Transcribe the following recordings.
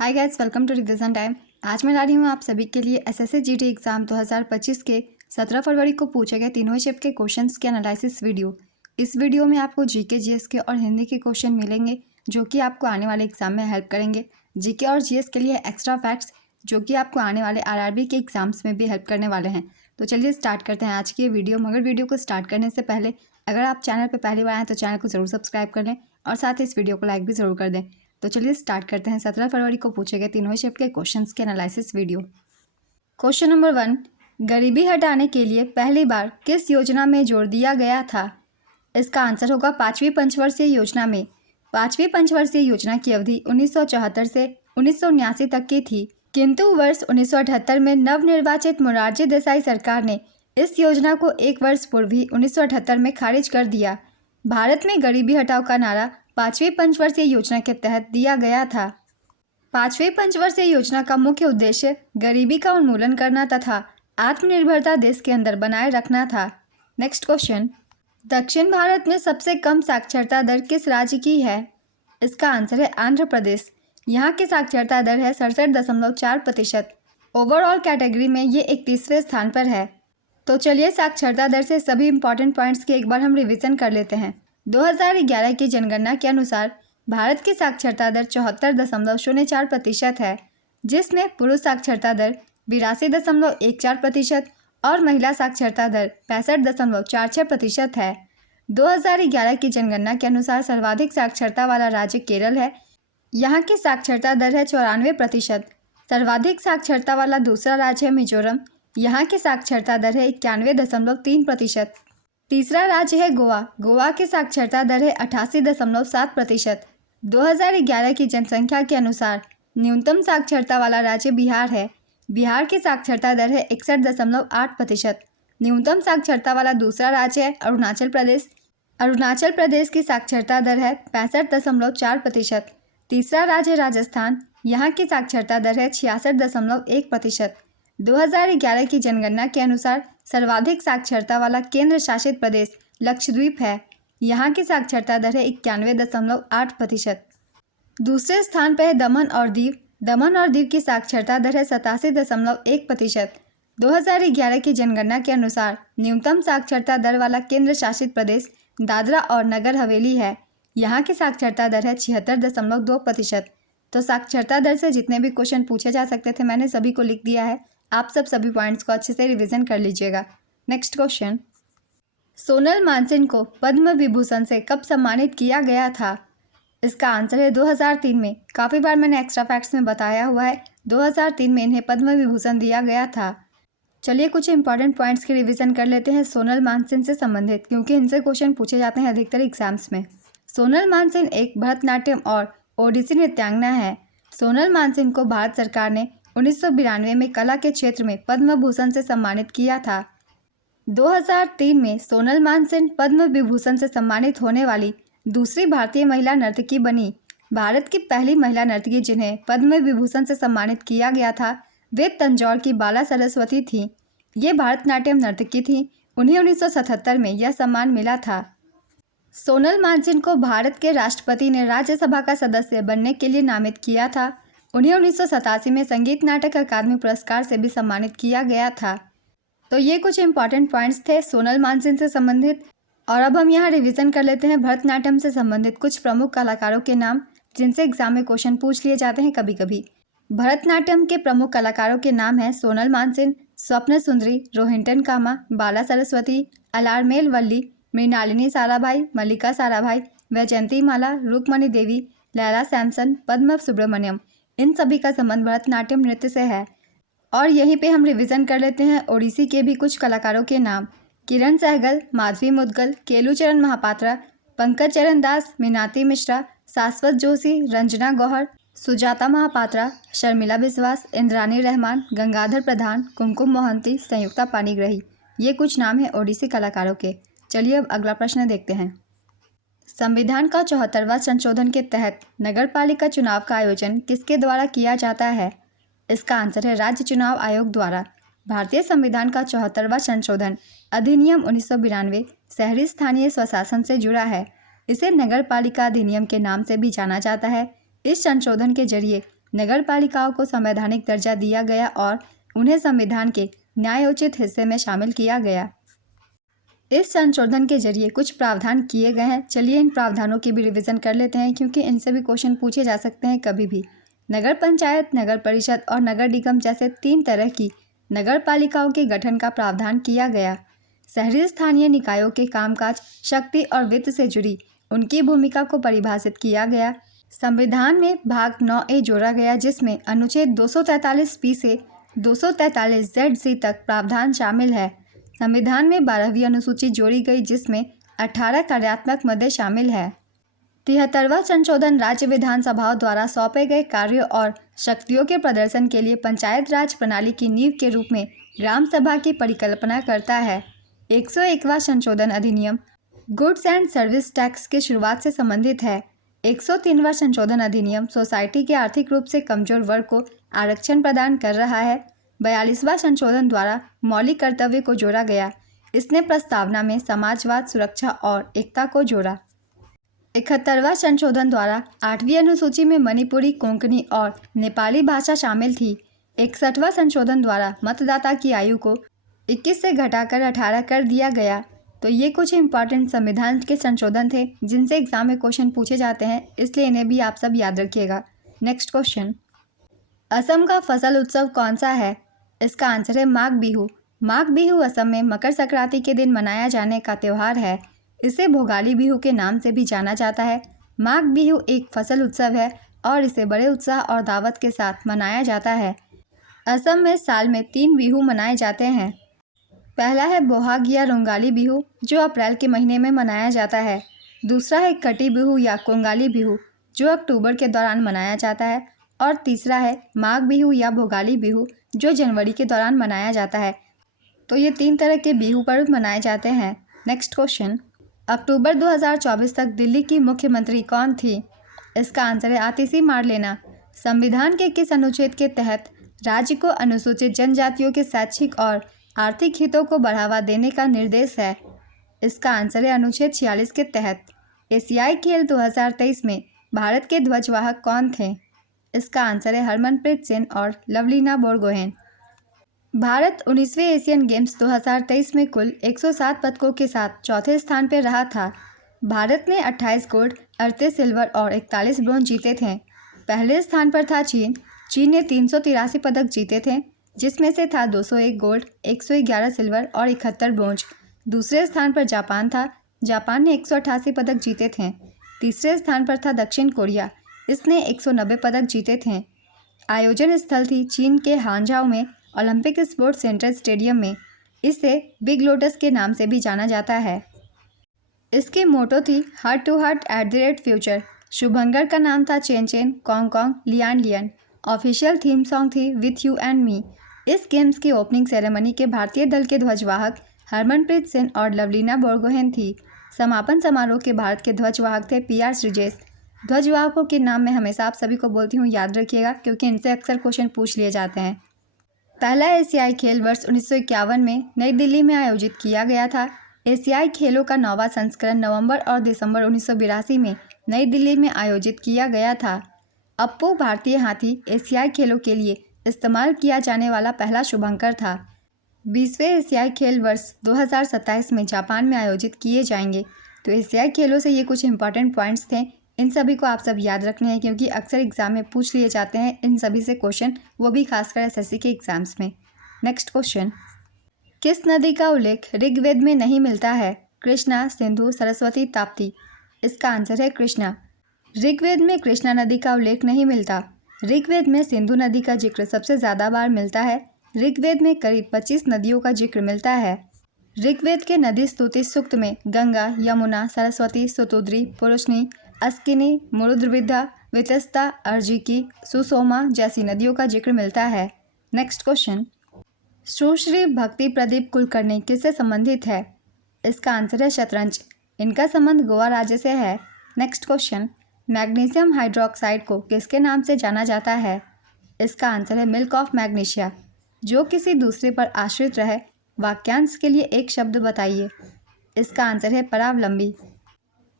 Hi guys, welcome to revision time. आज मैं ला रही हूँ आप सभी के लिए एसएससी जीडी एग्ज़ाम 2025 के 17 फरवरी को पूछे गए तीनों शिफ्ट के क्वेश्चंस के एनालिसिस वीडियो। इस वीडियो में आपको जीके, जीएस के और हिंदी के क्वेश्चन मिलेंगे जो कि आपको आने वाले एग्जाम में हेल्प करेंगे। जीके और जीएस के लिए एक्स्ट्रा फैक्ट्स जो कि आपको आने वाले आरआरबी के एग्जाम्स में भी हेल्प करने वाले हैं। तो चलिए स्टार्ट करते हैं आज की ये वीडियो। मगर वीडियो को स्टार्ट करने से पहले अगर आप चैनल पर पहली बार आएँ तो चैनल को ज़रूर सब्सक्राइब कर लें और साथ ही इस वीडियो को लाइक भी ज़रूर कर दें। तो चलिए स्टार्ट करते हैं 17 फरवरी को पूछे गए तीनों शिफ्ट के क्वेश्चंस के एनालिसिस वीडियो। क्वेश्चन नंबर 1, गरीबी हटाने के लिए पहली बार किस योजना में जोर दिया गया था? इसका आंसर होगा 5वीं पंचवर्षीय योजना में। 5वीं पंचवर्षीय योजना की अवधि 1974 से 1979 तक की थी, किंतु वर्ष 1978 में नवनिर्वाचित मोरारजी देसाई सरकार ने इस योजना को एक वर्ष पूर्व ही 1978 में खारिज कर दिया। भारत में गरीबी हटाओ का नारा 5वीं पंचवर्षीय योजना के तहत दिया गया था। 5वीं पंचवर्षीय योजना का मुख्य उद्देश्य गरीबी का उन्मूलन करना तथा आत्मनिर्भरता देश के अंदर बनाए रखना था। नेक्स्ट क्वेश्चन, दक्षिण भारत में सबसे कम साक्षरता दर किस राज्य की है? इसका आंसर है आंध्र प्रदेश। यहाँ की साक्षरता दर है 67.4%। ओवरऑल कैटेगरी में ये 31वें स्थान पर है। तो चलिए साक्षरता दर से सभी इंपॉर्टेंट पॉइंट्स की एक बार हम रिवीजन कर लेते हैं। 2011 की जनगणना के अनुसार भारत की साक्षरता दर 74.04% है, जिसमें पुरुष साक्षरता दर 82.14% और महिला साक्षरता दर 65.46% है। 2011 की जनगणना के अनुसार सर्वाधिक साक्षरता वाला राज्य केरल है। यहाँ की साक्षरता दर है 94%। सर्वाधिक साक्षरता वाला दूसरा राज्य है मिजोरम। यहाँ की साक्षरता दर है 91.3%। तीसरा राज्य है गोवा। गोवा की साक्षरता दर है 88.7%। 2011 की जनसंख्या के अनुसार न्यूनतम साक्षरता वाला राज्य बिहार है। बिहार की साक्षरता दर है 61.8%। न्यूनतम साक्षरता वाला दूसरा राज्य है अरुणाचल प्रदेश। अरुणाचल प्रदेश की साक्षरता दर है 65.4%। तीसरा राज्य राजस्थान। यहाँ की साक्षरता दर है 66.1%। 2011 की जनगणना के अनुसार सर्वाधिक साक्षरता वाला केंद्र शासित प्रदेश लक्षद्वीप है। यहाँ की साक्षरता दर है 91.8%। दूसरे स्थान पर है दमन और दीव। दमन और दीव की साक्षरता दर है 87.1%। 2011 की जनगणना के अनुसार न्यूनतम साक्षरता दर वाला केंद्र शासित प्रदेश दादरा और नगर हवेली है। यहाँ की साक्षरता दर है 76.2%। तो साक्षरता दर से जितने भी क्वेश्चन पूछे जा सकते थे मैंने सभी को लिख दिया है। आप सभी पॉइंट्स को अच्छे से रिवीजन कर लीजिएगा। नेक्स्ट क्वेश्चन, सोनल मानसिंह को पद्म विभूषण से कब सम्मानित किया गया था? इसका आंसर है 2003 में। काफ़ी बार मैंने एक्स्ट्रा फैक्ट्स में बताया हुआ है। 2003 में इन्हें पद्म विभूषण दिया गया था। चलिए कुछ इंपॉर्टेंट पॉइंट्स की रिवीजन कर लेते हैं सोनल मानसिंह से संबंधित, क्योंकि इनसे क्वेश्चन पूछे जाते हैं अधिकतर एग्जाम्स में। सोनल मानसिंह एक भरतनाट्यम और ओडिसी नृत्यांगना है। सोनल मानसिंह को भारत सरकार ने 1992 में कला के क्षेत्र में पद्म भूषण से सम्मानित किया था। 2003 में सोनल मानसिंह पद्म विभूषण से सम्मानित होने वाली दूसरी भारतीय महिला नर्तकी बनी। भारत की पहली महिला नर्तकी जिन्हें पद्म विभूषण से सम्मानित किया गया था वे तंजौर की बाला सरस्वती थीं। ये भरतनाट्यम नर्तकी थीं। उन्हें 1977 में यह सम्मान मिला था। सोनल मानसिंह को भारत के राष्ट्रपति ने राज्यसभा का सदस्य बनने के लिए नामित किया था। उन्हें 1987 में संगीत नाटक अकादमी पुरस्कार से भी सम्मानित किया गया था। तो ये कुछ इंपॉर्टेंट पॉइंट्स थे सोनल मानसिंह से संबंधित। और अब हम यहाँ रिवीजन कर लेते हैं भरतनाट्यम से संबंधित कुछ प्रमुख कलाकारों के नाम, जिनसे एग्जाम में क्वेश्चन पूछ लिए जाते हैं कभी कभी। भरतनाट्यम के प्रमुख कलाकारों के नाम हैं सोनल मानसिंह, स्वप्न सुंदरी, रोहिंटन कामा, बाला सरस्वती, अलारमेल वल्ली, मृणालिनी साराभाई, मल्लिका साराभाई, वैजयंती माला, रुक्मणी देवी, लैला सैमसन, पद्म सुब्रमण्यम। इन सभी का संबंध भरतनाट्यम नृत्य से है। और यहीं पे हम रिवीजन कर लेते हैं ओडिसी के भी कुछ कलाकारों के नाम। किरण सहगल, माधवी मुदगल, केलुचरण महापात्रा, पंकज चरण दास, मीनाती मिश्रा, शाश्वत जोशी, रंजना गौहर, सुजाता महापात्रा, शर्मिला विश्वास, इंद्रानी रहमान, गंगाधर प्रधान, कुमकुम मोहंती, संयुक्ता पाणिग्रही। ये कुछ नाम हैं ओडिसी कलाकारों के। चलिए अब अगला प्रश्न देखते हैं। संविधान का 74वां संशोधन के तहत नगरपालिका चुनाव का आयोजन किसके द्वारा किया जाता है? इसका आंसर है राज्य चुनाव आयोग द्वारा। भारतीय संविधान का 74वां संशोधन अधिनियम 1992 शहरी स्थानीय स्वशासन से जुड़ा है। इसे नगरपालिका अधिनियम के नाम से भी जाना जाता है। इस संशोधन के जरिए नगर पालिकाओं को संवैधानिक दर्जा दिया गया और उन्हें संविधान के न्यायोचित हिस्से में शामिल किया गया। इस संशोधन के जरिए कुछ प्रावधान किए गए हैं। चलिए इन प्रावधानों की भी रिवीजन कर लेते हैं, क्योंकि इनसे भी क्वेश्चन पूछे जा सकते हैं कभी भी। नगर पंचायत, नगर परिषद और नगर निगम जैसे 3 तरह की नगर पालिकाओं के गठन का प्रावधान किया गया। शहरी स्थानीय निकायों के कामकाज, शक्ति और वित्त से जुड़ी उनकी भूमिका को परिभाषित किया गया। संविधान में भाग 9A जोड़ा गया, जिसमें अनुच्छेद 243B से 243ZC तक प्रावधान शामिल है। संविधान में 12वीं अनुसूची जोड़ी गई, जिसमें 18 कार्यात्मक मदे शामिल है। 73वां संशोधन राज्य विधानसभाओं द्वारा सौंपे गए कार्यों और शक्तियों के प्रदर्शन के लिए पंचायत राज प्रणाली की नींव के रूप में ग्राम सभा की परिकल्पना करता है। 101वां संशोधन अधिनियम गुड्स एंड सर्विस टैक्स की शुरुआत से संबंधित है। 103वां संशोधन अधिनियम सोसाइटी के आर्थिक रूप से कमजोर वर्ग को आरक्षण प्रदान कर रहा है। 42वां संशोधन द्वारा मौलिक कर्तव्य को जोड़ा गया। इसने प्रस्तावना में समाजवाद, सुरक्षा और एकता को जोड़ा। 71वां संशोधन द्वारा 8वीं अनुसूची में मणिपुरी, कोंकणी और नेपाली भाषा शामिल थी। 61वां संशोधन द्वारा मतदाता की आयु को 21 से घटाकर 18 कर दिया गया। तो ये कुछ इंपॉर्टेंट संविधान के संशोधन थे जिनसे एग्जाम में क्वेश्चन पूछे जाते हैं, इसलिए इन्हें भी आप सब याद रखिएगा। नेक्स्ट क्वेश्चन, असम का फसल उत्सव कौन सा है? इसका आंसर है माघ बिहू। माघ बिहू असम में मकर संक्रांति के दिन मनाया जाने का त्यौहार है। इसे भोगाली बिहू के नाम से भी जाना जाता है। माघ बिहू एक फसल उत्सव है और इसे बड़े उत्साह और दावत के साथ मनाया जाता है। असम में साल में 3 बिहू मनाए जाते हैं। पहला है बोहाग या रोंगाली बिहू, जो अप्रैल के महीने में मनाया जाता है। दूसरा है कटी बिहू या कोंगाली बिहू, जो अक्टूबर के दौरान मनाया जाता है। और तीसरा है माघ बिहू या भोगाली बिहू, जो जनवरी के दौरान मनाया जाता है। तो ये 3 तरह के बिहू पर्व मनाए जाते हैं। नेक्स्ट क्वेश्चन, अक्टूबर 2024 तक दिल्ली की मुख्यमंत्री कौन थी? इसका आंसर है आतिशी मारलेना। संविधान के किस अनुच्छेद के तहत राज्य को अनुसूचित जनजातियों के शैक्षिक और आर्थिक हितों को बढ़ावा देने का निर्देश है? इसका आंसर है अनुच्छेद 46 के तहत। एशियाई खेल 2023 में भारत के ध्वजवाहक कौन थे? इसका आंसर है हरमनप्रीत सिंह और लवलीना बोरगोहेन। भारत 19वें एशियन गेम्स 2023 में कुल 107 पदकों के साथ चौथे स्थान पर रहा था। भारत ने 28 गोल्ड, 38 सिल्वर और 41 ब्रोंज जीते थे। पहले स्थान पर था चीन। चीन ने 383 पदक जीते थे, जिसमें से था 201 गोल्ड, 111 सिल्वर और 71 ब्रोंज। दूसरे स्थान पर जापान था। जापान ने 188 पदक जीते थे। तीसरे स्थान पर था दक्षिण कोरिया। इसने 190 पदक जीते थे। आयोजन स्थल थी चीन के हांझाओ में ओलंपिक स्पोर्ट्स सेंटर स्टेडियम में। इसे बिग लोटस के नाम से भी जाना जाता है। इसकी मोटो थी हार्ट टू हार्ट @फ्यूचर। शुभंकर का नाम था Chen Chen, Kong Kong, Lian Lian. Official theme song थी विथ यू एंड मी। इस गेम्स की ओपनिंग सेरेमनी के भारतीय दल के ध्वजवाहक हरमनप्रीत सिंह और लवलीना बोरगोहेन थी। समापन समारोह के भारत के ध्वजवाहक थे PR श्रीजेश। ध्वजवाहकों के नाम मैं हमेशा आप सभी को बोलती हूँ, याद रखिएगा, क्योंकि इनसे अक्सर क्वेश्चन पूछ लिए जाते हैं। पहला एशियाई खेल वर्ष 1951 में नई दिल्ली में आयोजित किया गया था। एशियाई खेलों का 9वां संस्करण नवंबर और दिसंबर 1982 में नई दिल्ली में आयोजित किया गया था। अप्पू भारतीय हाथी एशियाई खेलों के लिए इस्तेमाल किया जाने वाला पहला शुभंकर था। 20वें एशियाई खेल वर्ष 2027 में जापान में आयोजित किए जाएंगे। तो एशियाई खेलों से ये कुछ इंपॉर्टेंट पॉइंट्स थे, इन सभी को आप सब याद रखने हैं, क्योंकि अक्सर एग्जाम में पूछ लिए जाते हैं इन सभी से क्वेश्चन, वो भी खासकर SSC के एग्जाम्स में। नेक्स्ट क्वेश्चन, किस नदी का उल्लेख ऋग्वेद में नहीं मिलता है? कृष्णा, सिंधु, सरस्वती, ताप्ती। इसका आंसर है कृष्णा। ऋग्वेद में कृष्णा नदी का उल्लेख नहीं मिलता। ऋग्वेद में सिंधु नदी का जिक्र सबसे ज़्यादा बार मिलता है। ऋग्वेद में करीब 25 नदियों का जिक्र मिलता है। ऋग्वेद के नदी स्तुति सूक्त में गंगा, यमुना, सरस्वती, सुतुद्री, पुरुषनी, अस्किनी, मुरुद्रविद्या, वितस्ता, अर्जिकी, सुसोमा जैसी नदियों का जिक्र मिलता है। नेक्स्ट क्वेश्चन, सुश्री भक्ति प्रदीप कुलकर्णी किससे संबंधित है? इसका आंसर है शतरंज। इनका संबंध गोवा राज्य से है। नेक्स्ट क्वेश्चन, मैग्नीशियम हाइड्रोक्साइड को किसके नाम से जाना जाता है? इसका आंसर है मिल्क ऑफ मैग्नीशिया। जो किसी दूसरे पर आश्रित रहे, वाक्यांश के लिए एक शब्द बताइए। इसका आंसर है परावलंबी।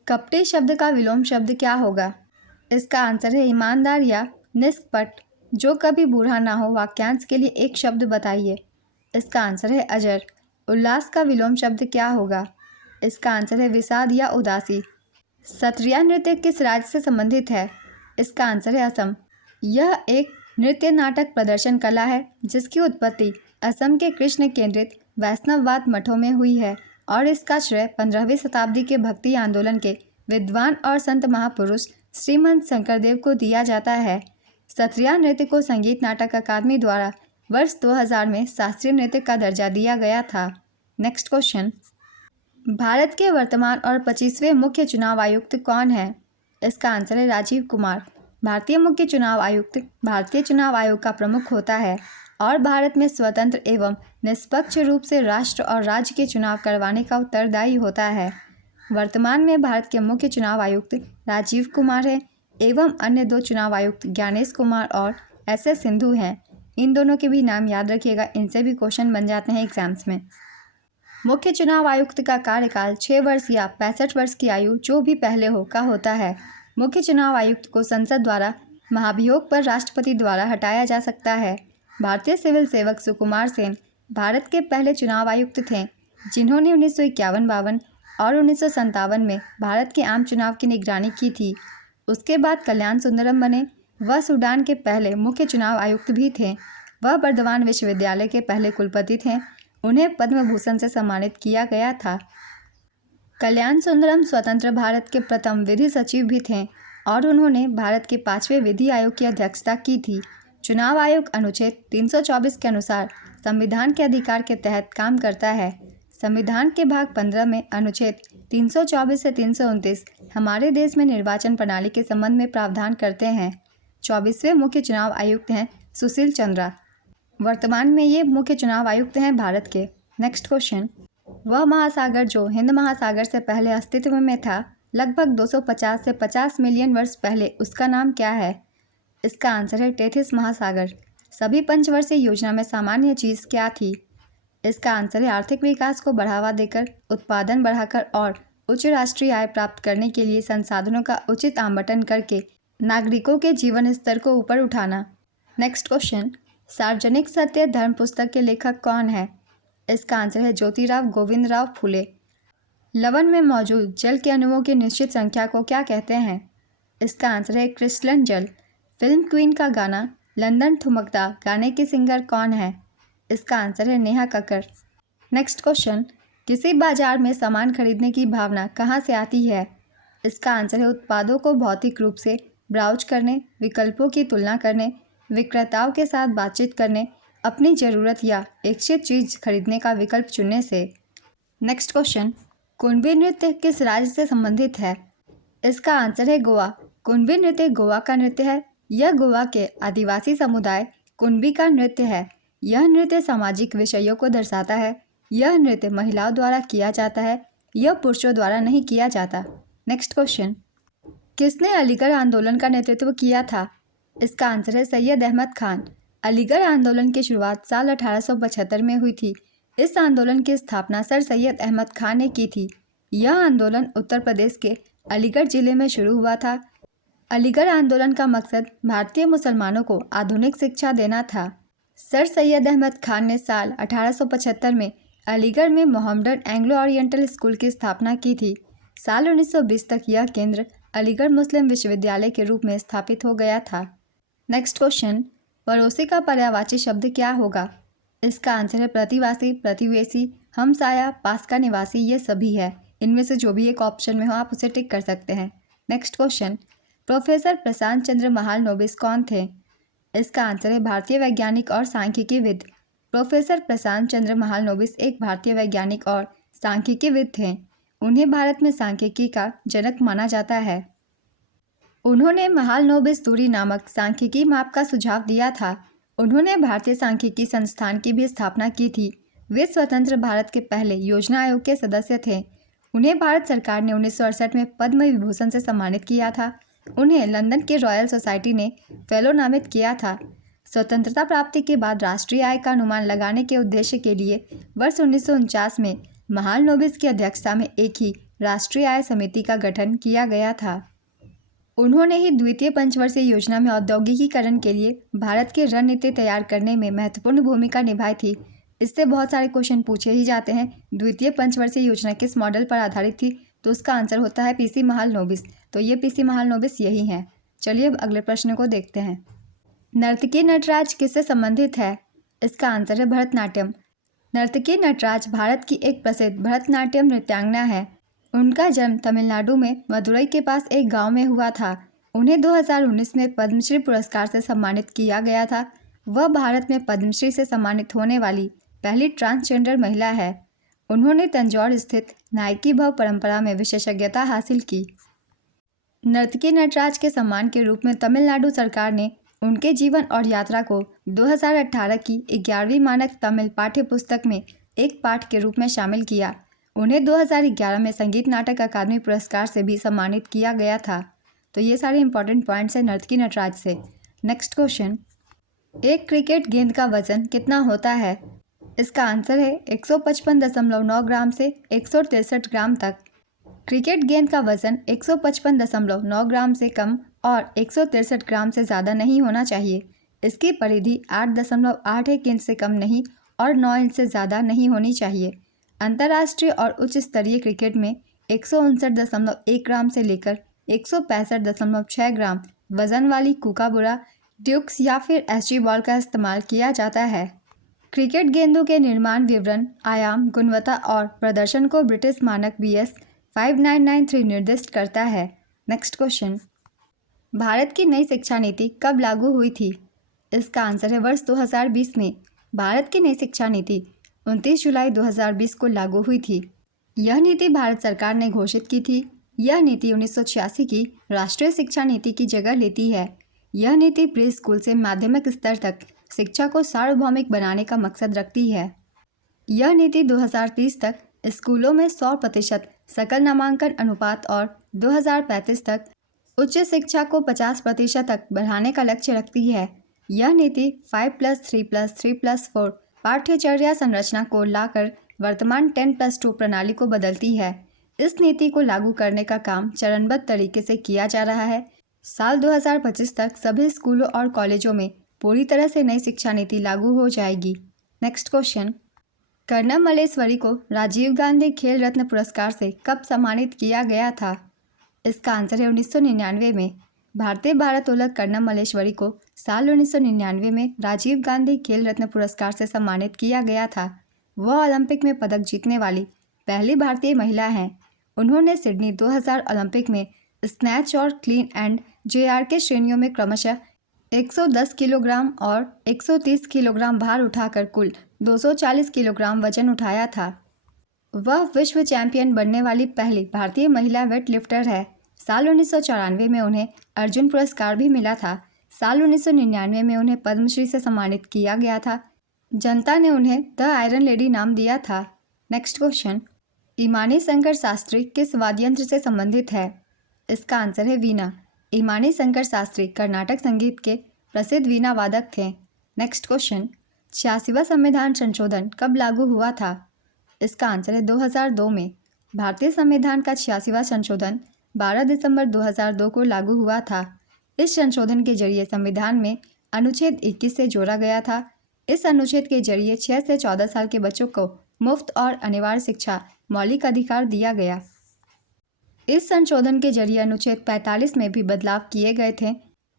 कपटी शब्द का विलोम शब्द क्या होगा? इसका आंसर है ईमानदार या निष्कपट, जो कभी बूढ़ा ना हो वाक्यांश के लिए एक शब्द बताइए। इसका आंसर है अजर। उल्लास का विलोम शब्द क्या होगा? इसका आंसर है विषाद या उदासी। सत्रिया नृत्य किस राज्य से संबंधित है? इसका आंसर है असम। यह एक नृत्य नाटक प्रदर्शन कला है जिसकी उत्पत्ति असम के कृष्ण केंद्रित वैष्णववाद मठों में हुई है और इसका श्रेय 15वीं शताब्दी के भक्ति आंदोलन के विद्वान और संत महापुरुष श्रीमंत शंकरदेव को दिया जाता है। सत्रिया नृत्य को संगीत नाटक अकादमी द्वारा वर्ष 2000 में शास्त्रीय नृत्य का दर्जा दिया गया था। नेक्स्ट क्वेश्चन, भारत के वर्तमान और 25वें मुख्य चुनाव आयुक्त कौन है? इसका आंसर है राजीव कुमार। भारतीय मुख्य चुनाव आयुक्त भारतीय चुनाव आयोग का प्रमुख होता है और भारत में स्वतंत्र एवं निष्पक्ष रूप से राष्ट्र और राज्य के चुनाव करवाने का उत्तरदायी होता है। वर्तमान में भारत के मुख्य चुनाव आयुक्त राजीव कुमार हैं एवं अन्य 2 चुनाव आयुक्त ज्ञानेश कुमार और SS सिंधु हैं। इन दोनों के भी नाम याद रखिएगा, इनसे भी क्वेश्चन बन जाते हैं एग्जाम्स में। मुख्य चुनाव आयुक्त का कार्यकाल 6 वर्ष या 65 वर्ष की आयु जो भी पहले हो का होता है। मुख्य चुनाव आयुक्त को संसद द्वारा महाभियोग पर राष्ट्रपति द्वारा हटाया जा सकता है। भारतीय सिविल सेवक सुकुमार सेन भारत के पहले चुनाव आयुक्त थे जिन्होंने 1951-52 और 1957 में भारत के आम चुनाव की निगरानी की थी। उसके बाद कल्याण सुंदरम बने। वह सूडान के पहले मुख्य चुनाव आयुक्त भी थे। वह बर्दवान विश्वविद्यालय के पहले कुलपति थे। उन्हें पद्म भूषण से सम्मानित किया गया था। कल्याण सुंदरम स्वतंत्र भारत के प्रथम विधि सचिव भी थे और उन्होंने भारत के 5वें विधि आयोग की अध्यक्षता की थी। चुनाव आयोग अनुच्छेद 324 के अनुसार संविधान के अधिकार के तहत काम करता है। संविधान के भाग 15 में अनुच्छेद 324 से 329 हमारे देश में निर्वाचन प्रणाली के संबंध में प्रावधान करते हैं। 24वें मुख्य चुनाव आयुक्त हैं सुशील चंद्रा। वर्तमान में ये मुख्य चुनाव आयुक्त हैं भारत के। नेक्स्ट क्वेश्चन, वह महासागर जो हिंद महासागर से पहले अस्तित्व में था लगभग 250 से 50 मिलियन वर्ष पहले, उसका नाम क्या है? इसका आंसर है टेथिस महासागर। सभी पंचवर्षीय योजना में सामान्य चीज़ क्या थी? इसका आंसर है आर्थिक विकास को बढ़ावा देकर, उत्पादन बढ़ाकर और उच्च राष्ट्रीय आय प्राप्त करने के लिए संसाधनों का उचित आवंटन करके नागरिकों के जीवन स्तर को ऊपर उठाना। नेक्स्ट क्वेश्चन, सार्वजनिक सत्य धर्म पुस्तक के लेखक कौन है? इसका आंसर है ज्योतिराव गोविंदराव फुले। लवण में मौजूद जल के अणुओं की निश्चित संख्या को क्या कहते हैं? इसका आंसर है क्रिस्टलन जल। फिल्म क्वीन का गाना लंदन ठुमकदा गाने की सिंगर कौन है? इसका आंसर है नेहा कक्कर। नेक्स्ट क्वेश्चन, किसी बाजार में सामान खरीदने की भावना कहाँ से आती है? इसका आंसर है उत्पादों को भौतिक रूप से ब्राउज करने, विकल्पों की तुलना करने, विक्रेताओं के साथ बातचीत करने, अपनी ज़रूरत या इच्छित चीज़ खरीदने का विकल्प चुनने से। नेक्स्ट क्वेश्चन, कुणबी नृत्य किस राज्य से संबंधित है? इसका आंसर है गोवा। कुणबी नृत्य गोवा का नृत्य है। यह गोवा के आदिवासी समुदाय कुणबी का नृत्य है। यह नृत्य सामाजिक विषयों को दर्शाता है। यह नृत्य महिलाओं द्वारा किया जाता है। यह पुरुषों द्वारा नहीं किया जाता। नेक्स्ट क्वेश्चन, किसने अलीगढ़ आंदोलन का नेतृत्व किया था? इसका आंसर है सैयद अहमद खान। अलीगढ़ आंदोलन की शुरुआत साल 1875 में हुई थी। इस आंदोलन की स्थापना सर सैयद अहमद खान ने की थी। यह आंदोलन उत्तर प्रदेश के अलीगढ़ जिले में शुरू हुआ था। अलीगढ़ आंदोलन का मकसद भारतीय मुसलमानों को आधुनिक शिक्षा देना था। सर सैयद अहमद खान ने साल 1875 में अलीगढ़ में मोहम्मडन एंग्लो ओरिएंटल स्कूल की स्थापना की थी। साल 1920 तक यह केंद्र अलीगढ़ मुस्लिम विश्वविद्यालय के रूप में स्थापित हो गया था। नेक्स्ट क्वेश्चन, पड़ोसी का पर्यायवाची शब्द क्या होगा? इसका आंसर है प्रतिवासी, प्रतिवेशी, हमसाया, पास का निवासी, ये सभी है। इनमें से जो भी एक ऑप्शन में हो आप उसे टिक कर सकते हैं। नेक्स्ट क्वेश्चन, प्रोफेसर प्रशांत चंद्र महालनोबिस कौन थे? इसका आंसर है भारतीय वैज्ञानिक और सांख्यिकीविद। प्रोफेसर प्रशांत चंद्र महालनोबिस एक भारतीय वैज्ञानिक और सांख्यिकीविद थे। उन्हें भारत में सांख्यिकी का जनक माना जाता है। उन्होंने महालनोबिस दूरी नामक सांख्यिकी माप का सुझाव दिया था। उन्होंने भारतीय सांख्यिकी संस्थान की भी स्थापना की थी। वे स्वतंत्र भारत के पहले योजना आयोग के सदस्य थे। उन्हें भारत सरकार ने 1968 में पद्म विभूषण से सम्मानित किया था। उन्हें लंदन की रॉयल सोसाइटी ने फेलो नामित किया था। स्वतंत्रता प्राप्ति के बाद राष्ट्रीय आय का अनुमान लगाने के उद्देश्य के लिए वर्ष 1949 में महालनोबिस की अध्यक्षता में एक ही राष्ट्रीय आय समिति का गठन किया गया था। उन्होंने ही द्वितीय पंचवर्षीय योजना में औद्योगिकीकरण के लिए भारत की रणनीति तैयार करने में महत्वपूर्ण भूमिका निभाई थी। इससे बहुत सारे क्वेश्चन पूछे ही जाते हैं। द्वितीय पंचवर्षीय योजना किस मॉडल पर आधारित थी? तो उसका आंसर होता है पीसी महालनोबिस। तो ये पीसी महालनोबिस यही हैं। चलिए अब अगले प्रश्न को देखते हैं। नर्तकी नटराज किससे संबंधित है? इसका आंसर है भरतनाट्यम। नर्तकी नटराज भारत की एक प्रसिद्ध भरतनाट्यम नृत्यांगना है। उनका जन्म तमिलनाडु में मदुरई के पास एक गांव में हुआ था। उन्हें 2019 में पद्मश्री पुरस्कार से सम्मानित किया गया था। वह भारत में पद्मश्री से सम्मानित होने वाली पहली ट्रांसजेंडर महिला है। उन्होंने तंजौर स्थित नायकी भव परंपरा में विशेषज्ञता हासिल की। नर्तकी नटराज के सम्मान के रूप में तमिलनाडु सरकार ने उनके जीवन और यात्रा को 2018 की 11वीं मानक तमिल पाठ्य पुस्तक में एक पाठ के रूप में शामिल किया। उन्हें 2011 में संगीत नाटक अकादमी पुरस्कार से भी सम्मानित किया गया था। तो ये सारे इंपॉर्टेंट पॉइंट्स हैं नर्तकी नटराज से। नेक्स्ट क्वेश्चन, एक क्रिकेट गेंद का वजन कितना होता है? इसका आंसर है 155.9 ग्राम से 163 ग्राम तक। क्रिकेट गेंद का वजन 155.9 ग्राम से कम और 163 ग्राम से ज़्यादा नहीं होना चाहिए। इसकी परिधि 8.81 इंच से कम नहीं और 9 इंच से ज़्यादा नहीं होनी चाहिए। अंतर्राष्ट्रीय और उच्च स्तरीय क्रिकेट में 159.1 ग्राम से लेकर 165.6 ग्राम वजन वाली कूकाबुरा, ड्यूक्स या फिर एसजी बॉल का इस्तेमाल किया जाता है। क्रिकेट गेंदों के निर्माण विवरण, आयाम, गुणवत्ता और प्रदर्शन को ब्रिटिश मानक BS 5993 निर्दिष्ट करता है। नेक्स्ट क्वेश्चन, भारत की नई शिक्षा नीति कब लागू हुई थी? इसका आंसर है वर्ष 2020 में। भारत की नई शिक्षा नीति 29 जुलाई 2020 को लागू हुई थी। यह नीति भारत सरकार ने घोषित की थी। यह नीति 1986 की राष्ट्रीय शिक्षा नीति की जगह लेती है। यह नीति प्री स्कूल से माध्यमिक स्तर तक शिक्षा को सार्वभौमिक बनाने का मकसद रखती है। यह नीति 2030 तक स्कूलों में 100% सकल नामांकन अनुपात और 2035 तक उच्च शिक्षा को 50% तक बढ़ाने का लक्ष्य रखती है। यह नीति 5+3+3+4 पाठ्यचर्या संरचना को लाकर वर्तमान 10+2 प्रणाली को बदलती है। इस नीति को लागू करने का काम चरणबद्ध तरीके से किया जा रहा है। साल 2025 तक सभी स्कूलों और कॉलेजों में पूरी तरह से नई शिक्षा नीति लागू हो जाएगी। नेक्स्ट क्वेश्चन, कर्णम मल्लेश्वरी को राजीव गांधी खेल रत्न पुरस्कार से कब सम्मानित किया गया था? इसका आंसर है 1999 में। भारतीय भारोत्तोलक कर्णम मल्लेश्वरी को साल 1999 में राजीव गांधी खेल रत्न पुरस्कार से सम्मानित किया गया था। वह ओलंपिक में पदक जीतने वाली पहली भारतीय महिला हैं। उन्होंने सिडनी 2000 ओलंपिक में स्नैच और क्लीन एंड JRK श्रेणियों में क्रमशः 110 किलोग्राम और 130 किलोग्राम भार उठाकर कुल 240 किलोग्राम वजन उठाया था। वह विश्व चैंपियन बनने वाली पहली भारतीय महिला वेट लिफ्टर है। साल 1994 में उन्हें अर्जुन पुरस्कार भी मिला था। साल 1999 में उन्हें पद्मश्री से सम्मानित किया गया था। जनता ने उन्हें द आयरन लेडी नाम दिया था। नेक्स्ट क्वेश्चन, इमानी शंकर शास्त्री किस वाद्ययंत्र से संबंधित है? इसका आंसर है वीणा। इमानी शंकर शास्त्री कर्नाटक संगीत के प्रसिद्ध वीणा वादक थे। नेक्स्ट क्वेश्चन, 86वां संविधान संशोधन कब लागू हुआ था? इसका आंसर है 2002 में। भारतीय संविधान का 86वां संशोधन 12 दिसंबर 2002 को लागू हुआ था। इस संशोधन के जरिए संविधान में अनुच्छेद 21 से जोड़ा गया था। इस अनुच्छेद के जरिए 6 से 14 साल के बच्चों को मुफ्त और अनिवार्य शिक्षा मौलिक अधिकार दिया गया। इस संशोधन के जरिए अनुच्छेद 45 में भी बदलाव किए गए थे।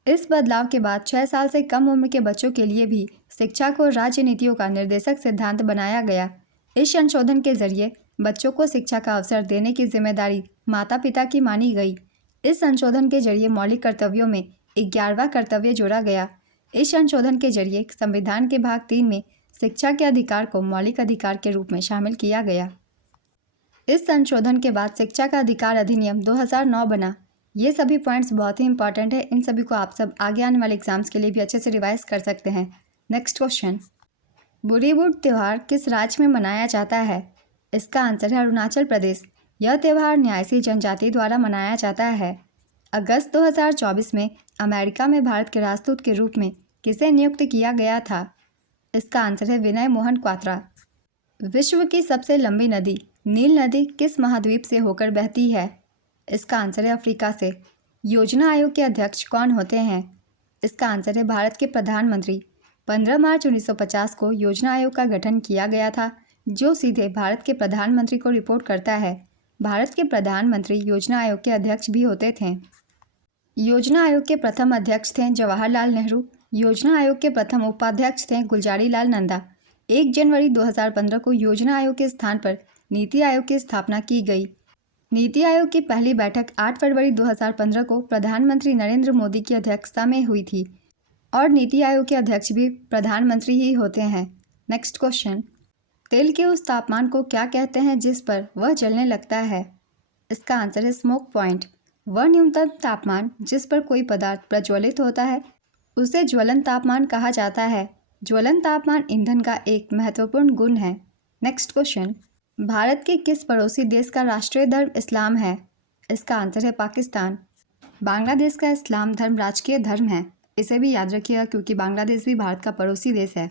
इस बदलाव के बाद 6 साल से कम उम्र के बच्चों के लिए भी शिक्षा को राज्य नीतियों का निर्देशक सिद्धांत बनाया गया। इस संशोधन के जरिए बच्चों को शिक्षा का अवसर देने की जिम्मेदारी माता पिता की मानी गई। इस संशोधन के जरिए मौलिक कर्तव्यों में 11वां कर्तव्य जोड़ा गया। इस संशोधन के जरिए संविधान के भाग 3 में शिक्षा के अधिकार को मौलिक अधिकार के रूप में शामिल किया गया। इस संशोधन के बाद शिक्षा का अधिकार अधिनियम 2009 बना। ये सभी पॉइंट्स बहुत ही इंपॉर्टेंट है। इन सभी को आप सब आगे आने वाले एग्जाम्स के लिए भी अच्छे से रिवाइज कर सकते हैं। नेक्स्ट क्वेश्चन, बुरीबुड त्यौहार किस राज्य में मनाया जाता है? इसका आंसर है अरुणाचल प्रदेश। यह त्यौहार न्यासी जनजाति द्वारा मनाया जाता है। अगस्त 2024 में अमेरिका में भारत के राजदूत के रूप में किसे नियुक्त किया गया था? इसका आंसर है विनय मोहन क्वात्रा। विश्व की सबसे लंबी नदी नील नदी किस महाद्वीप से होकर बहती है? इसका आंसर है अफ्रीका से। योजना आयोग के अध्यक्ष कौन होते हैं? इसका आंसर है भारत के प्रधानमंत्री। 15 मार्च 1950 को योजना आयोग का गठन किया गया था, जो सीधे भारत के प्रधानमंत्री को रिपोर्ट करता है। भारत के प्रधानमंत्री योजना आयोग के अध्यक्ष भी होते थे। योजना आयोग के प्रथम अध्यक्ष थे जवाहरलाल नेहरू। योजना आयोग के प्रथम उपाध्यक्ष थे गुलजारी लाल नंदा। 1 जनवरी 2015 को योजना आयोग के स्थान पर नीति आयोग की स्थापना की गई। नीति आयोग की पहली बैठक 8 फरवरी 2015 को प्रधानमंत्री नरेंद्र मोदी की अध्यक्षता में हुई थी और नीति आयोग के अध्यक्ष भी प्रधानमंत्री ही होते हैं। नेक्स्ट क्वेश्चन, तेल के उस तापमान को क्या कहते हैं जिस पर वह जलने लगता है? इसका आंसर है स्मोक पॉइंट। वह न्यूनतम तापमान जिस पर कोई पदार्थ प्रज्वलित होता है उसे ज्वलन तापमान कहा जाता है। ज्वलन तापमान ईंधन का एक महत्वपूर्ण गुण है। नेक्स्ट क्वेश्चन, भारत के किस पड़ोसी देश का राष्ट्रीय धर्म इस्लाम है? इसका आंसर है पाकिस्तान। बांग्लादेश का इस्लाम धर्म राजकीय धर्म है। इसे भी याद रखिएगा क्योंकि बांग्लादेश भी भारत का पड़ोसी देश है।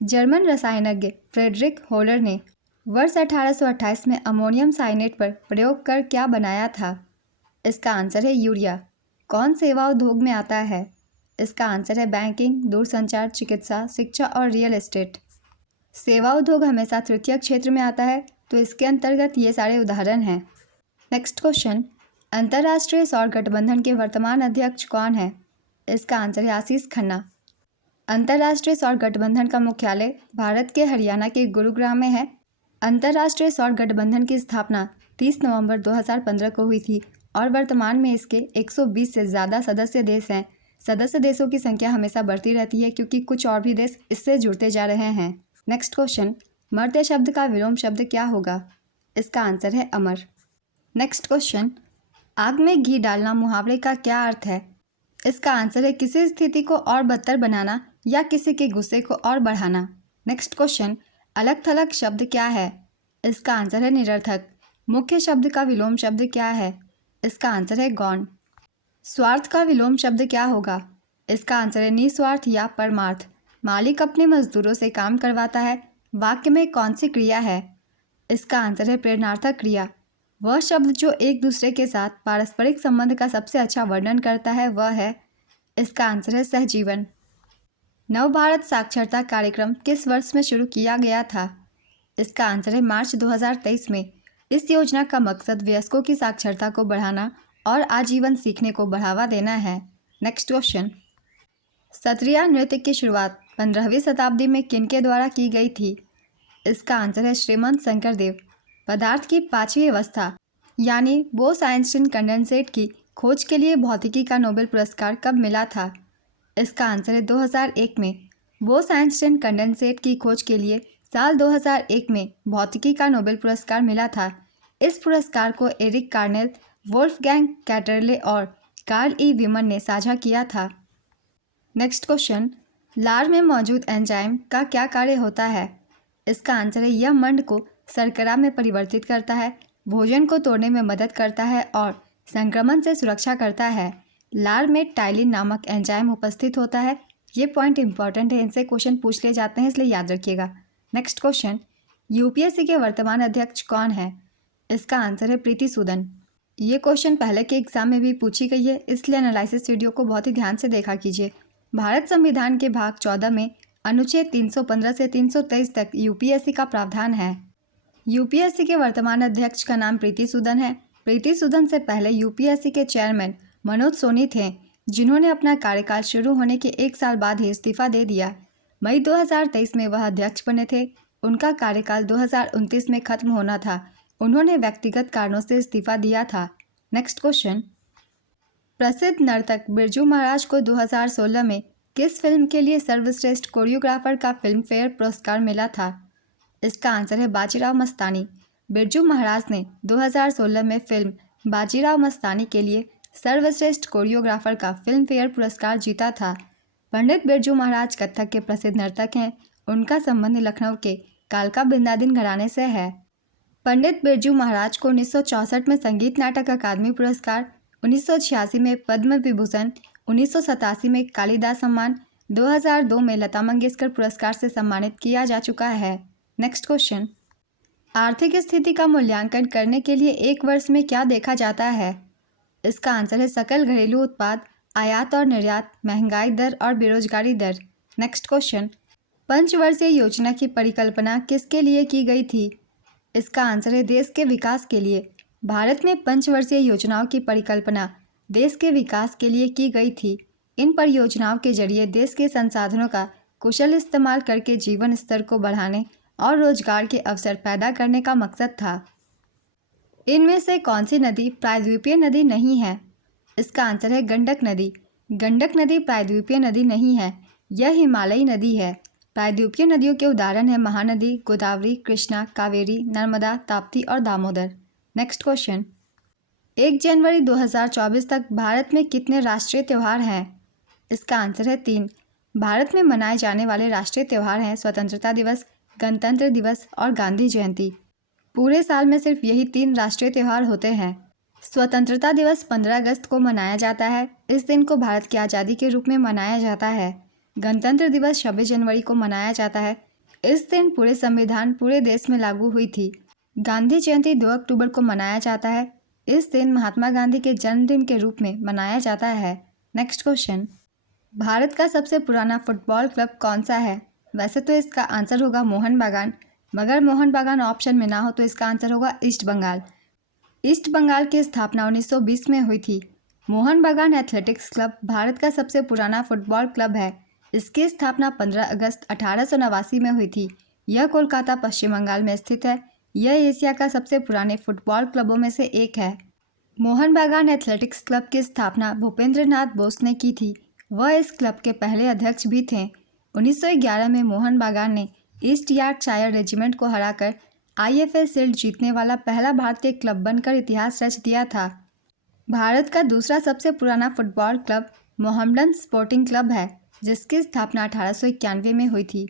जर्मन रसायनज्ञ फ्रेडरिक होलर ने वर्ष 1828 में अमोनियम साइनेट पर प्रयोग कर क्या बनाया था? इसका आंसर है यूरिया। कौन सेवा उद्योग में आता है? इसका आंसर है बैंकिंग, दूरसंचार, चिकित्सा, शिक्षा और रियल एस्टेट। सेवा उद्योग हमेशा तृतीय क्षेत्र में आता है, तो इसके अंतर्गत ये सारे उदाहरण हैं। नेक्स्ट क्वेश्चन, अंतर्राष्ट्रीय सौर गठबंधन के वर्तमान अध्यक्ष कौन है? इसका आंसर है आशीष खन्ना। अंतर्राष्ट्रीय सौर गठबंधन का मुख्यालय भारत के हरियाणा के गुरुग्राम में है। अंतर्राष्ट्रीय सौर गठबंधन की स्थापना 30 नवंबर 2015 को हुई थी और वर्तमान में इसके 120 से ज़्यादा सदस्य देश हैं। सदस्य देशों की संख्या हमेशा बढ़ती रहती है क्योंकि कुछ और भी देश इससे जुड़ते जा रहे हैं। नेक्स्ट क्वेश्चन, मर्त्य शब्द का विलोम शब्द क्या होगा? इसका आंसर है अमर। नेक्स्ट क्वेश्चन, आग में घी डालना मुहावरे का क्या अर्थ है? इसका आंसर है किसी स्थिति को और बदतर बनाना या किसी के गुस्से को और बढ़ाना। नेक्स्ट क्वेश्चन, अलग थलग शब्द क्या है? इसका आंसर है निरर्थक। मुख्य शब्द का विलोम शब्द क्या है? इसका आंसर है गौण। स्वार्थ का विलोम शब्द क्या होगा? इसका आंसर है निस्वार्थ या परमार्थ। मालिक अपने मजदूरों से काम करवाता है। वाक्य में कौन सी क्रिया है? इसका आंसर है प्रेरणार्थक क्रिया। वह शब्द जो एक दूसरे के साथ पारस्परिक संबंध का सबसे अच्छा वर्णन करता है वह है। इसका आंसर है सहजीवन। नव भारत साक्षरता कार्यक्रम किस वर्ष में शुरू किया गया था? इसका आंसर है मार्च 2023 में। इस योजना का मकसद वयस्कों की साक्षरता को बढ़ाना और आजीवन सीखने को बढ़ावा देना है। नेक्स्ट क्वेश्चन, सत्रिया नृत्य की शुरुआत 15वीं शताब्दी में किनके द्वारा की गई थी? इसका आंसर है श्रीमंत शंकरदेव। पदार्थ की 5वीं अवस्था यानी बोस-आइंस्टीन कंडेंसेट की खोज के लिए भौतिकी का नोबेल पुरस्कार कब मिला था? इसका आंसर है 2001 में। बोस-आइंस्टीन कंडेंसेट की खोज के लिए साल 2001 में भौतिकी का नोबेल पुरस्कार मिला था। इस पुरस्कार को एरिक कार्नेल, वोल्फगैंग कैटरले और कार्ल ई विमन ने साझा किया था। नेक्स्ट क्वेश्चन, लार में मौजूद एंजाइम का क्या कार्य होता है? इसका आंसर है यह मंड को शर्करा में परिवर्तित करता है, भोजन को तोड़ने में मदद करता है और संक्रमण से सुरक्षा करता है। लार में टाइलिन नामक एंजाइम उपस्थित होता है। ये पॉइंट इंपॉर्टेंट है, इनसे क्वेश्चन पूछ लिए जाते हैं, इसलिए याद रखिएगा। नेक्स्ट क्वेश्चन, यूपीएससी के वर्तमान अध्यक्ष कौन है? इसका आंसर है प्रीति सूदन। ये क्वेश्चन पहले के एग्जाम में भी पूछी गई है, इसलिए एनालिसिस वीडियो को बहुत ही ध्यान से देखा कीजिए। भारत संविधान के भाग 14 में अनुच्छेद 315 से 323 तक यूपीएससी का प्रावधान है। यूपीएससी के वर्तमान अध्यक्ष का नाम प्रीति सूदन है। प्रीति सूदन से पहले यूपीएससी के चेयरमैन मनोज सोनी थे, जिन्होंने अपना कार्यकाल शुरू होने के 1 साल बाद ही इस्तीफा दे दिया। मई 2023 में वह अध्यक्ष बने थे। उनका कार्यकाल 2029 में खत्म होना था। उन्होंने व्यक्तिगत कारणों से इस्तीफा दिया था। नेक्स्ट क्वेश्चन, प्रसिद्ध नर्तक बिरजू महाराज को 2016 में किस फिल्म के लिए सर्वश्रेष्ठ कोरियोग्राफर का फिल्म फेयर पुरस्कार मिला था? इसका आंसर है बाजीराव मस्तानी। बिरजू महाराज ने 2016 में फिल्म बाजीराव मस्तानी के लिए सर्वश्रेष्ठ कोरियोग्राफर का फिल्म फेयर पुरस्कार जीता था। पंडित बिरजू महाराज कथक के प्रसिद्ध नर्तक हैं। उनका संबंध लखनऊ के कालका बिंदादिन घराने से है। पंडित बिरजू महाराज को 1964 में संगीत नाटक अकादमी पुरस्कार, 1986 में पद्म विभूषण, 1987 में कालिदास सम्मान, 2002 में लता मंगेशकर पुरस्कार से सम्मानित किया जा चुका है। नेक्स्ट क्वेश्चन, आर्थिक स्थिति का मूल्यांकन करने के लिए एक वर्ष में क्या देखा जाता है? इसका आंसर है सकल घरेलू उत्पाद, आयात और निर्यात, महंगाई दर और बेरोजगारी दर। नेक्स्ट क्वेश्चन, पंचवर्षीय योजना की परिकल्पना किसके लिए की गई थी? इसका आंसर है देश के विकास के लिए। भारत में पंचवर्षीय योजनाओं की परिकल्पना देश के विकास के लिए की गई थी। इन परियोजनाओं के जरिए देश के संसाधनों का कुशल इस्तेमाल करके जीवन स्तर को बढ़ाने और रोजगार के अवसर पैदा करने का मकसद था। इनमें से कौन सी नदी प्रायद्वीपीय नदी नहीं है? इसका आंसर है गंडक नदी। गंडक नदी प्रायद्वीपीय नदी नहीं है, यह हिमालयी नदी है। प्रायद्वीपीय नदियों के उदाहरण है महानदी, गोदावरी, कृष्णा, कावेरी, नर्मदा, ताप्ती और दामोदर। नेक्स्ट क्वेश्चन, 1 जनवरी 2024 तक भारत में कितने राष्ट्रीय त्यौहार हैं? इसका आंसर है 3। भारत में मनाए जाने वाले राष्ट्रीय त्यौहार हैं स्वतंत्रता दिवस, गणतंत्र दिवस और गांधी जयंती। पूरे साल में सिर्फ यही 3 राष्ट्रीय त्यौहार होते हैं। स्वतंत्रता दिवस 15 अगस्त को मनाया जाता है। इस दिन को भारत की आज़ादी के रूप में मनाया जाता है। गणतंत्र दिवस 26 जनवरी को मनाया जाता है। इस दिन पूरे संविधान पूरे देश में लागू हुई थी। गांधी जयंती 2 अक्टूबर को मनाया जाता है। इस दिन महात्मा गांधी के जन्मदिन के रूप में मनाया जाता है। नेक्स्ट क्वेश्चन, भारत का सबसे पुराना फुटबॉल क्लब कौन सा है? वैसे तो इसका आंसर होगा मोहन बागान, मगर मोहन बागान ऑप्शन में ना हो तो इसका आंसर होगा ईस्ट बंगाल। ईस्ट बंगाल की स्थापना 1920 में हुई थी। मोहन बागान एथलेटिक्स क्लब भारत का सबसे पुराना फुटबॉल क्लब है। इसकी स्थापना 15 अगस्त 1889 में हुई थी। यह कोलकाता, पश्चिम बंगाल में स्थित है। यह एशिया का सबसे पुराने फुटबॉल क्लबों में से एक है। मोहन बागान एथलेटिक्स क्लब की स्थापना भूपेंद्र नाथ बोस ने की थी। वह इस क्लब के पहले अध्यक्ष भी थे। 1911 में मोहन बागान ने ईस्ट यॉर्कशायर रेजिमेंट को हराकर IFA शील्ड जीतने वाला पहला भारतीय क्लब बनकर इतिहास रच दिया था। भारत का दूसरा सबसे पुराना football club Mohammedan sporting club है, जिसकी स्थापना 1891 में हुई थी।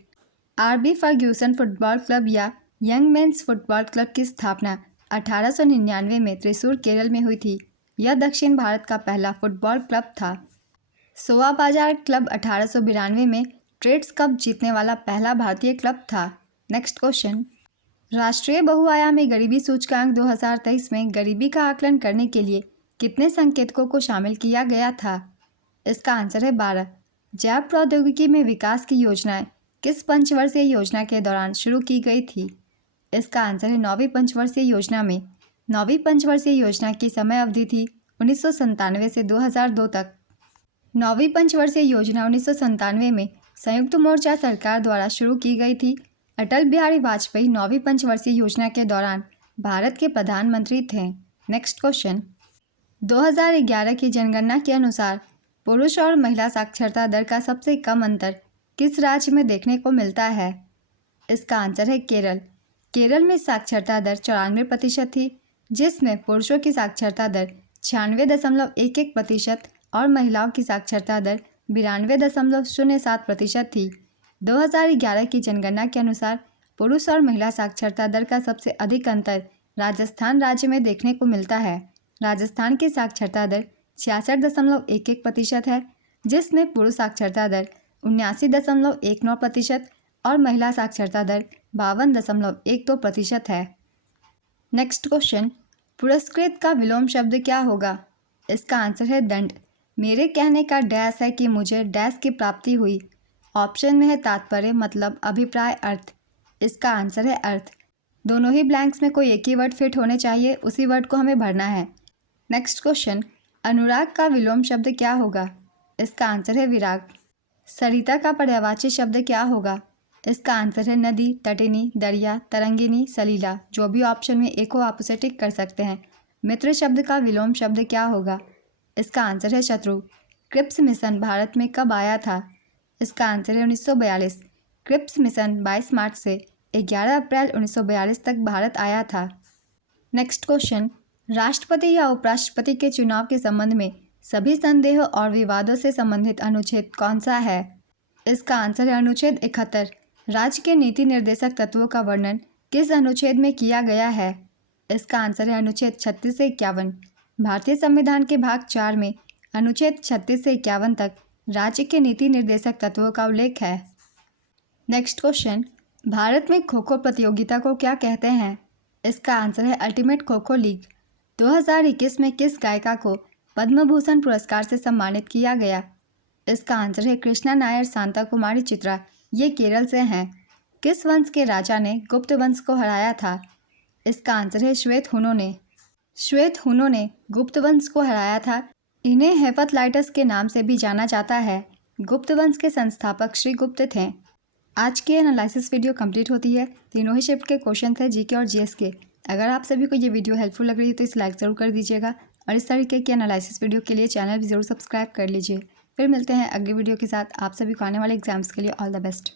RB फर्ग्यूसन फुटबॉल क्लब या यंग मेंस फुटबॉल क्लब की स्थापना 1899 में त्रिशूर, केरल में हुई थी। यह दक्षिण भारत का पहला फुटबॉल क्लब था। सोआ बाजार क्लब 1892 में ट्रेड्स कप जीतने वाला पहला भारतीय क्लब था। नेक्स्ट क्वेश्चन, राष्ट्रीय बहुआयामी गरीबी सूचकांक 2023 में गरीबी का आकलन करने के लिए कितने संकेतकों को शामिल किया गया था? इसका आंसर है 12। जैव प्रौद्योगिकी में विकास की योजनाएं किस पंचवर्षीय योजना के दौरान शुरू की गई थी? इसका आंसर है 9वीं पंचवर्षीय योजना में। 9वीं पंचवर्षीय योजना की समय अवधि थी 1997 से 2002 तक। 9वीं पंचवर्षीय योजना 1997 में संयुक्त मोर्चा सरकार द्वारा शुरू की गई थी। अटल बिहारी वाजपेयी 9वीं पंचवर्षीय योजना के दौरान भारत के प्रधानमंत्री थे। नेक्स्ट क्वेश्चन, 2011 की जनगणना के अनुसार पुरुष और महिला साक्षरता दर का सबसे कम अंतर किस राज्य में देखने को मिलता है? इसका आंसर है केरल। केरल में साक्षरता दर 94% थी, जिसमें पुरुषों की साक्षरता दर 96.11% और महिलाओं की साक्षरता दर 92.07% थी। 2011 की जनगणना के अनुसार पुरुष और महिला साक्षरता दर का सबसे अधिक अंतर राजस्थान राज्य में देखने को मिलता है। राजस्थान की साक्षरता दर 66.11% है, जिसमें पुरुष साक्षरता दर 79.19% और महिला साक्षरता दर 52.12% है। नेक्स्ट क्वेश्चन, पुरस्कृत का विलोम शब्द क्या होगा? इसका आंसर है दंड। मेरे कहने का डैश है कि मुझे डैश की प्राप्ति हुई। ऑप्शन में है तात्पर्य, मतलब, अभिप्राय, अर्थ। इसका आंसर है अर्थ। दोनों ही ब्लैंक्स में कोई एक ही वर्ड फिट होने चाहिए, उसी वर्ड को हमें भरना है। नेक्स्ट क्वेश्चन, अनुराग का विलोम शब्द क्या होगा? इसका आंसर है विराग। सरिता का पर्यायवाची शब्द क्या होगा? इसका आंसर है नदी, तटिनी, दरिया, तरंगिनी, सलीला। जो भी ऑप्शन में एक हो आप उसे टिक कर सकते हैं। मित्र शब्द का विलोम शब्द क्या होगा? इसका आंसर है शत्रु। क्रिप्स मिशन भारत में कब आया था? इसका आंसर है 1942। क्रिप्स मिशन 22 मार्च से 11 अप्रैल 1942 तक भारत आया था। नेक्स्ट क्वेश्चन, राष्ट्रपति या उपराष्ट्रपति के चुनाव के संबंध में सभी संदेहों और विवादों से संबंधित अनुच्छेद कौन सा है? इसका आंसर है अनुच्छेद 71। राज्य के नीति निर्देशक तत्वों का वर्णन किस अनुच्छेद में किया गया है? इसका आंसर है अनुच्छेद 36 से 51। भारतीय संविधान के भाग 4 में अनुच्छेद 36 से 51 तक राज्य के नीति निर्देशक तत्वों का उल्लेख है। नेक्स्ट क्वेश्चन, भारत में खो खो प्रतियोगिता को क्या कहते हैं? इसका आंसर है अल्टीमेट खो खो लीग। 2021 में किस गायिका को पद्म भूषण पुरस्कार से सम्मानित किया गया? इसका आंसर है कृष्णा नायर शांता कुमारी चित्रा। ये केरल से हैं। किस वंश के राजा ने गुप्त वंश को हराया था? इसका आंसर है श्वेत हुनों ने। श्वेत हुनों ने गुप्त वंश को हराया था। इन्हें हेफास्टलाइटस के नाम से भी जाना जाता है। गुप्त वंश के संस्थापक श्री गुप्त थे। आज की एनालिसिस वीडियो कंप्लीट होती है। तीनों ही शिफ्ट के क्वेश्चन थे, जीके और जीएस के। अगर आप सभी को ये वीडियो हेल्पफुल लग रही है तो इस लाइक ज़रूर कर दीजिएगा और इस तरीके की एनालिसिस वीडियो के लिए चैनल भी ज़रूर सब्सक्राइब कर लीजिए। फिर मिलते हैं अगली वीडियो के साथ। आप सभी को आने वाले एग्जाम्स के लिए ऑल द बेस्ट।